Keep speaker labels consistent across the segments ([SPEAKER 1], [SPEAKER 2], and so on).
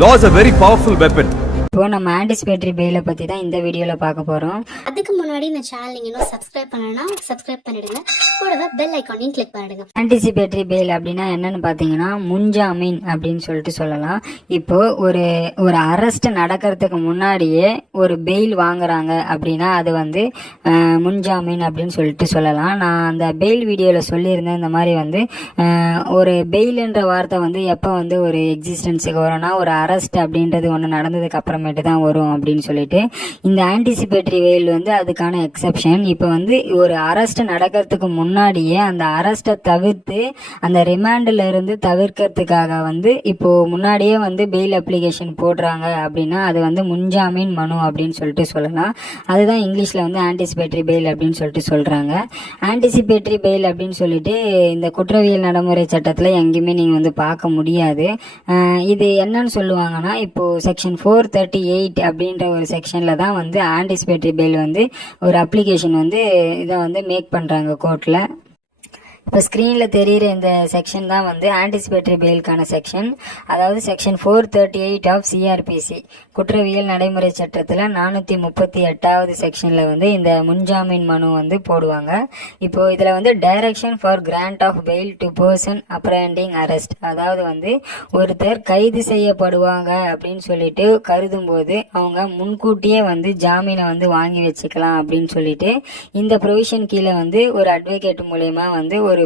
[SPEAKER 1] Law is a very powerful weapon.
[SPEAKER 2] இப்போ நம்ம anticipatory பெயிலை பற்றி தான் இந்த வீடியோவில் பார்க்க போகிறோம்
[SPEAKER 3] அதுக்கு முன்னாடி இந்த சேனல் நீங்கள் இன்னும் சப்ஸ்கிரைப் பண்ணலைன்னா சப்ஸ்கிரைப் பண்ணிடுங்க. கூடவே பெல் ஐக்கானையும் கிளிக் பண்ணிடுங்க.
[SPEAKER 2] ஆன்டிசிபேட்டரி பெயில் அப்படின்னா என்னன்னு பார்த்தீங்கன்னா முன்ஜாமீன் அப்படின்னு சொல்லிட்டு சொல்லலாம். இப்போ ஒரு ஒரு அரெஸ்ட் நடக்கிறதுக்கு முன்னாடியே ஒரு பெயில் வாங்குறாங்க அப்படின்னா அது வந்து முன்ஜாமீன் அப்படின்னு சொல்லிட்டு சொல்லலாம். நான் அந்த பெயில் வீடியோவில் சொல்லியிருந்தேன் இந்த மாதிரி வந்து ஒரு பெயில்ன்ற வார்த்தை வந்து எப்போ வந்து ஒரு எக்ஸிஸ்டன்ஸுக்கு வரும்னா ஒரு அரெஸ்ட் அப்படின்றது ஒன்று நடந்ததுக்கு அப்புறமேட்டு தான் வரும் அப்படின்னு சொல்லிட்டு இந்த ஆன்டிசிபேட்டரி வெயில் வந்து அதுக்கான எக்ஸெப்ஷன் இப்போ வந்து ஒரு அரெஸ்ட் நடக்கிறதுக்கு முன்னாடியே அந்த அரெஸ்ட்டை தவிர்த்து அந்த ரிமாண்டில் இருந்து தவிர்க்கிறதுக்காக வந்து இப்போது முன்னாடியே வந்து பெயில் அப்ளிகேஷன் போடுறாங்க அப்படின்னா அது வந்து முன்ஜாமீன் மனு அப்படின்னு சொல்லிட்டு சொல்லலாம். அதுதான் இங்கிலீஷில் வந்து ஆன்டிசிபேட்டரி பெயில் அப்படின்னு சொல்லிட்டு சொல்கிறாங்க ஆன்டிசிபேட்டரி பெயில் அப்படின்னு சொல்லிட்டு இந்த குற்றவியல் நடைமுறை சட்டத்தில் எங்கேயுமே நீங்கள் வந்து பார்க்க முடியாது. இது என்னன்னு சொல்லுவாங்கன்னா இப்போது செக்ஷன் ஃபோர் தேர்ட்டி எயிட் அப்படின்ற ஒரு செக்ஷனில் தான் வந்து ஆன்டிசிபேட்டரி பெயில் வந்து ஒரு அப்ளிகேஷன் வந்து இதை வந்து மேக் பண்ணுறாங்க கோர்ட்டில் இப்போ ஸ்க்ரீனில் தெரிகிற இந்த செக்ஷன் தான் வந்து ஆன்டிசிபேட்டரி பெயிலுக்கான செக்ஷன் அதாவது section four thirty eight of CrPC குற்றவியல் நடைமுறை சட்டத்தில் நானூற்றி முப்பத்தி எட்டாவது செக்ஷனில் வந்து இந்த முன்ஜாமீன் மனு வந்து போடுவாங்க. இப்போ இதில் வந்து direction for grant of bail to person apprehending arrest அதாவது வந்து ஒருத்தர் கைது செய்யப்படுவாங்க அப்படின்னு சொல்லிட்டு கருதும் போது அவங்க முன்கூட்டியே வந்து ஜாமீனை வந்து வாங்கி வச்சுக்கலாம் அப்படின்னு சொல்லிட்டு இந்த ப்ரொவிஷன் கீழே வந்து ஒரு அட்வொகேட் மூலயமா வந்து ஒரு ஒரு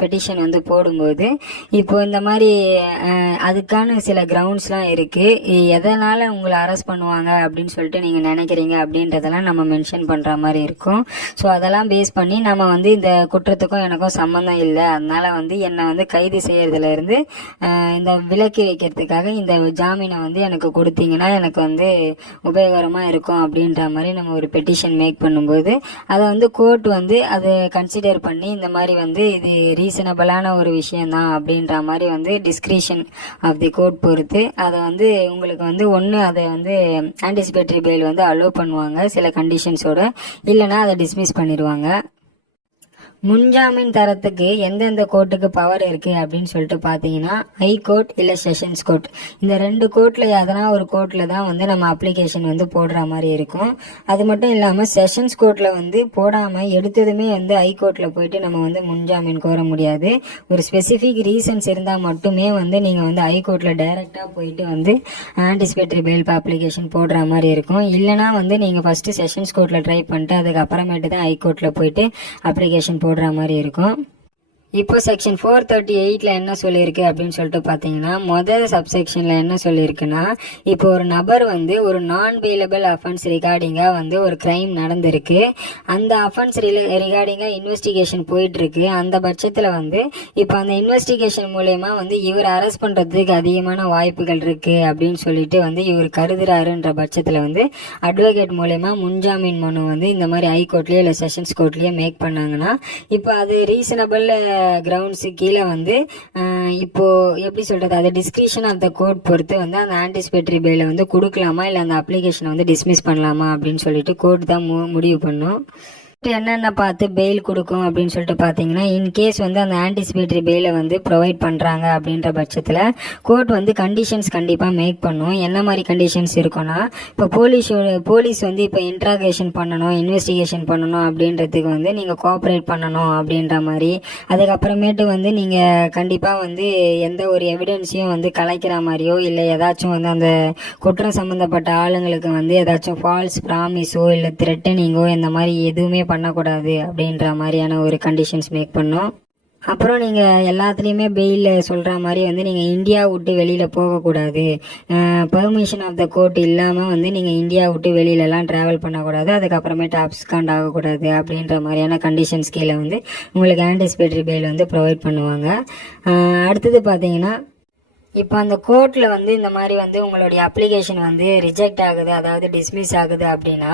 [SPEAKER 2] பெட்டிஷன் வந்து போடும்போது இப்போ இந்த மாதிரி அதுக்கான சில கிரவுண்ட்ஸ்லாம் இருக்குது எதனால் உங்களை அரெஸ்ட் பண்ணுவாங்க அப்படின்னு சொல்லிட்டு நீங்கள் நினைக்கிறீங்க அப்படின்றதெல்லாம் நம்ம மென்ஷன் பண்ணுற மாதிரி இருக்கும். ஸோ அதெல்லாம் பேஸ் பண்ணி நம்ம வந்து இந்த குற்றத்துக்கும் எனக்கும் சம்மந்தம் இல்லை. அதனால் வந்து என்னை வந்து கைது செய்கிறதுலேருந்து இந்த விலக்கி வைக்கிறதுக்காக இந்த ஜாமீனை வந்து எனக்கு கொடுத்தீங்கன்னா எனக்கு வந்து உபயோகரமாக இருக்கும் அப்படின்ற மாதிரி நம்ம ஒரு பெட்டிஷன் மேக் பண்ணும்போது அதை வந்து கோர்ட் வந்து அதை கன்சிடர் பண்ணி இந்த மாதிரி வந்து இது ரீசனபிளான ஒரு விஷயந்தான் அப்படின்ற மாதிரி வந்து டிஸ்கிரிஷன் ஆஃப் தி கோர்ட் பொறுத்து அதை வந்து உங்களுக்கு வந்து ஒன்று அதை வந்து ஆன்டிசிபேட்டரி பெயில் வந்து அலோவ் பண்ணுவாங்க சில கண்டிஷன்ஸோட இல்லைன்னா அதை டிஸ்மிஸ் பண்ணிடுவாங்க. முன்ஜாமீன் தரத்துக்கு எந்தெந்த கோர்ட்டுக்கு பவர் இருக்கு அப்படின்னு சொல்லிட்டு பார்த்தீங்கன்னா ஹை கோர்ட் இல்லை செஷன்ஸ் கோர்ட் இந்த ரெண்டு கோர்ட்டில் எதனா ஒரு கோர்ட்டில் தான் வந்து நம்ம அப்ளிகேஷன் வந்து போடுற மாதிரி இருக்கும். அது மட்டும் இல்லாமல் செஷன்ஸ் கோர்ட்டில் வந்து போடாமல் எடுத்ததுமே வந்து ஹை கோர்ட்டில் போயிட்டு நம்ம வந்து முன்ஜாமீன் கோர முடியாது. ஒரு ஸ்பெசிஃபிக் ரீசன்ஸ் இருந்தால் மட்டுமே வந்து நீங்கள் வந்து ஹை கோர்ட்டில் டைரெக்டாக போயிட்டு வந்து ஆன்டிசிபேட்டரி பெயில் அப்ளிகேஷன் போடுற மாதிரி இருக்கும். இல்லைனா வந்து நீங்கள் ஃபஸ்ட்டு செஷன்ஸ் கோர்ட்டில் ட்ரை பண்ணிட்டு அதுக்கப்புறமேட்டு தான் ஹை கோர்ட்டில் போயிட்டு அப்ளிகேஷன் போடுற மாதிரி இருக்கும். இப்போ செக்ஷன் ஃபோர் தேர்ட்டி எயிட்டில் என்ன சொல்லியிருக்கு அப்படின்னு சொல்லிட்டு பார்த்தீங்கன்னா முதல் சப்செக்ஷனில் என்ன சொல்லியிருக்குன்னா இப்போ ஒரு நபர் வந்து ஒரு நான் பெயிலபிள் அஃபென்ஸ் ரிகார்டிங்காக வந்து ஒரு க்ரைம் நடந்திருக்கு. அந்த அஃபென்ஸ் ரிலே ரிகார்டிங்காக இன்வெஸ்டிகேஷன் போயிட்டுருக்கு. அந்த பட்சத்தில் வந்து இப்போ அந்த இன்வெஸ்டிகேஷன் மூலயமா வந்து இவர் அரெஸ்ட் பண்ணுறதுக்கு அதிகமான வாய்ப்புகள் இருக்குது அப்படின்னு சொல்லிட்டு வந்து இவர் கருதுறாருன்ற பட்சத்தில் வந்து அட்வொகேட் மூலயமா முன்ஜாமீன் மனு வந்து இந்த மாதிரி ஹைகோர்ட்லேயோ இல்லை செஷன்ஸ் கோர்ட்லேயோ மேக் பண்ணாங்கன்னா இப்போ அது ரீசனபிள் கிரவுண்ட்ஸு கீழே வந்து இப்போது எப்படி சொல்கிறது அது டிஸ்கிரிப்ஷன் ஆஃப் த கோர்ட் பொறுத்து வந்து அந்த ஆன்டிசிபேட்டரி பெயிலை வந்து கொடுக்கலாமா? இல்லை அந்த அப்ளிகேஷனை வந்து டிஸ்மிஸ் பண்ணலாமா? அப்படின்னு சொல்லிட்டு கோர்ட் தான் மு முடிவு பண்ணும். என்னென்ன பார்த்து பெயில் கொடுக்கும் அப்படின்னு சொல்லிட்டு பார்த்தீங்கன்னா இன்கேஸ் வந்து அந்த ஆன்டிசிபேட்டரி பெயிலை வந்து ப்ரொவைட் பண்ணுறாங்க அப்படின்ற பட்சத்தில் கோர்ட் வந்து கண்டிஷன்ஸ் கண்டிப்பாக மேக் பண்ணும். என்ன மாதிரி கண்டிஷன்ஸ் இருக்கும்னா இப்போ போலீஸ் போலீஸ் வந்து இப்போ இன்ட்ராகேஷன் பண்ணணும் இன்வெஸ்டிகேஷன் பண்ணணும் அப்படின்றதுக்கு வந்து நீங்கள் கோஆப்ரேட் பண்ணணும் அப்படின்ற மாதிரி. அதுக்கப்புறமேட்டு வந்து நீங்கள் கண்டிப்பாக வந்து எந்த ஒரு எவிடன்ஸையும் வந்து கலைக்கிற மாதிரியோ இல்லை ஏதாச்சும் வந்து அந்த குற்றம் சம்மந்தப்பட்ட ஆளுங்களுக்கு வந்து ஏதாச்சும் ஃபால்ஸ் ப்ராமிஸோ இல்லை த்ரெட்டனிங்கோ இந்த மாதிரி எதுவுமே பண்ணக்கூடாது அப்படின்ற மாதிரியான ஒரு கண்டிஷன்ஸ் மேக் பண்ணோம். அப்புறம் நீங்கள் எல்லாத்துலேயுமே பெயில் சொல்கிற மாதிரி வந்து நீங்கள் இந்தியா விட்டு வெளியில் போகக்கூடாது. பெர்மிஷன் ஆஃப் த கோர்ட் இல்லாமல் வந்து நீங்கள் இந்தியா விட்டு வெளியிலலாம் ட்ராவல் பண்ணக்கூடாது. அதுக்கப்புறமேட்டு அப்ஸ்காண்ட் ஆகக்கூடாது அப்படின்ற மாதிரியான கண்டிஷன்ஸ் கீழே வந்து உங்களுக்கு ஆன்டிசிபேட்டரி பெயில் வந்து ப்ரொவைட் பண்ணுவாங்க. அடுத்தது பார்த்தீங்கன்னா இப்போ அந்த கோர்ட்டில் வந்து இந்த மாதிரி வந்து உங்களுடைய அப்ளிகேஷன் வந்து ரிஜெக்ட் ஆகுது அதாவது டிஸ்மிஸ் ஆகுது அப்படின்னா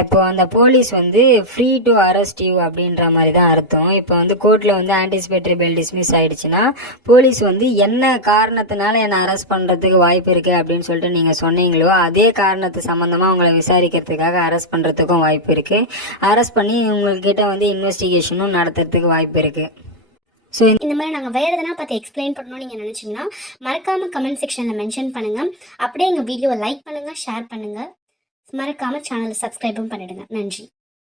[SPEAKER 2] இப்போ அந்த போலீஸ் வந்து ஃப்ரீ டு அரெஸ்ட் யூ அப்படின்ற மாதிரி தான் அர்த்தம். இப்போ வந்து கோர்ட்டில் வந்து ஆன்டிசிபேட்டரி பெல் டிஸ்மிஸ் ஆகிடுச்சுன்னா போலீஸ் வந்து என்ன காரணத்தினால என்னை அரெஸ்ட் பண்ணுறதுக்கு வாய்ப்பு இருக்குது அப்படின்னு சொல்லிட்டு நீங்கள் சொன்னீங்களோ அதே காரணத்து சம்மந்தமாக உங்களை விசாரிக்கிறதுக்காக அரெஸ்ட் பண்ணுறதுக்கும் வாய்ப்பு இருக்குது அரெஸ்ட் பண்ணி உங்கள்கிட்ட வந்து இன்வெஸ்டிகேஷனும் நடத்துறதுக்கு வாய்ப்பு இருக்குது ஸோ
[SPEAKER 3] இந்த மாதிரி நாங்கள் வேறு எதனா பார்த்து எக்ஸ்பிளைன் பண்ணணும்னு நீங்கள் நினச்சிங்கன்னா மறக்காமல் கமெண்ட் செக்ஷனில் மென்ஷன் பண்ணுங்கள் அப்படியே எங்கள் வீடியோவை லைக் பண்ணுங்கள் ஷேர் பண்ணுங்கள் மறக்காமல் சேனலை சப்ஸ்கிரைபும் பண்ணிடுங்க. நன்றி.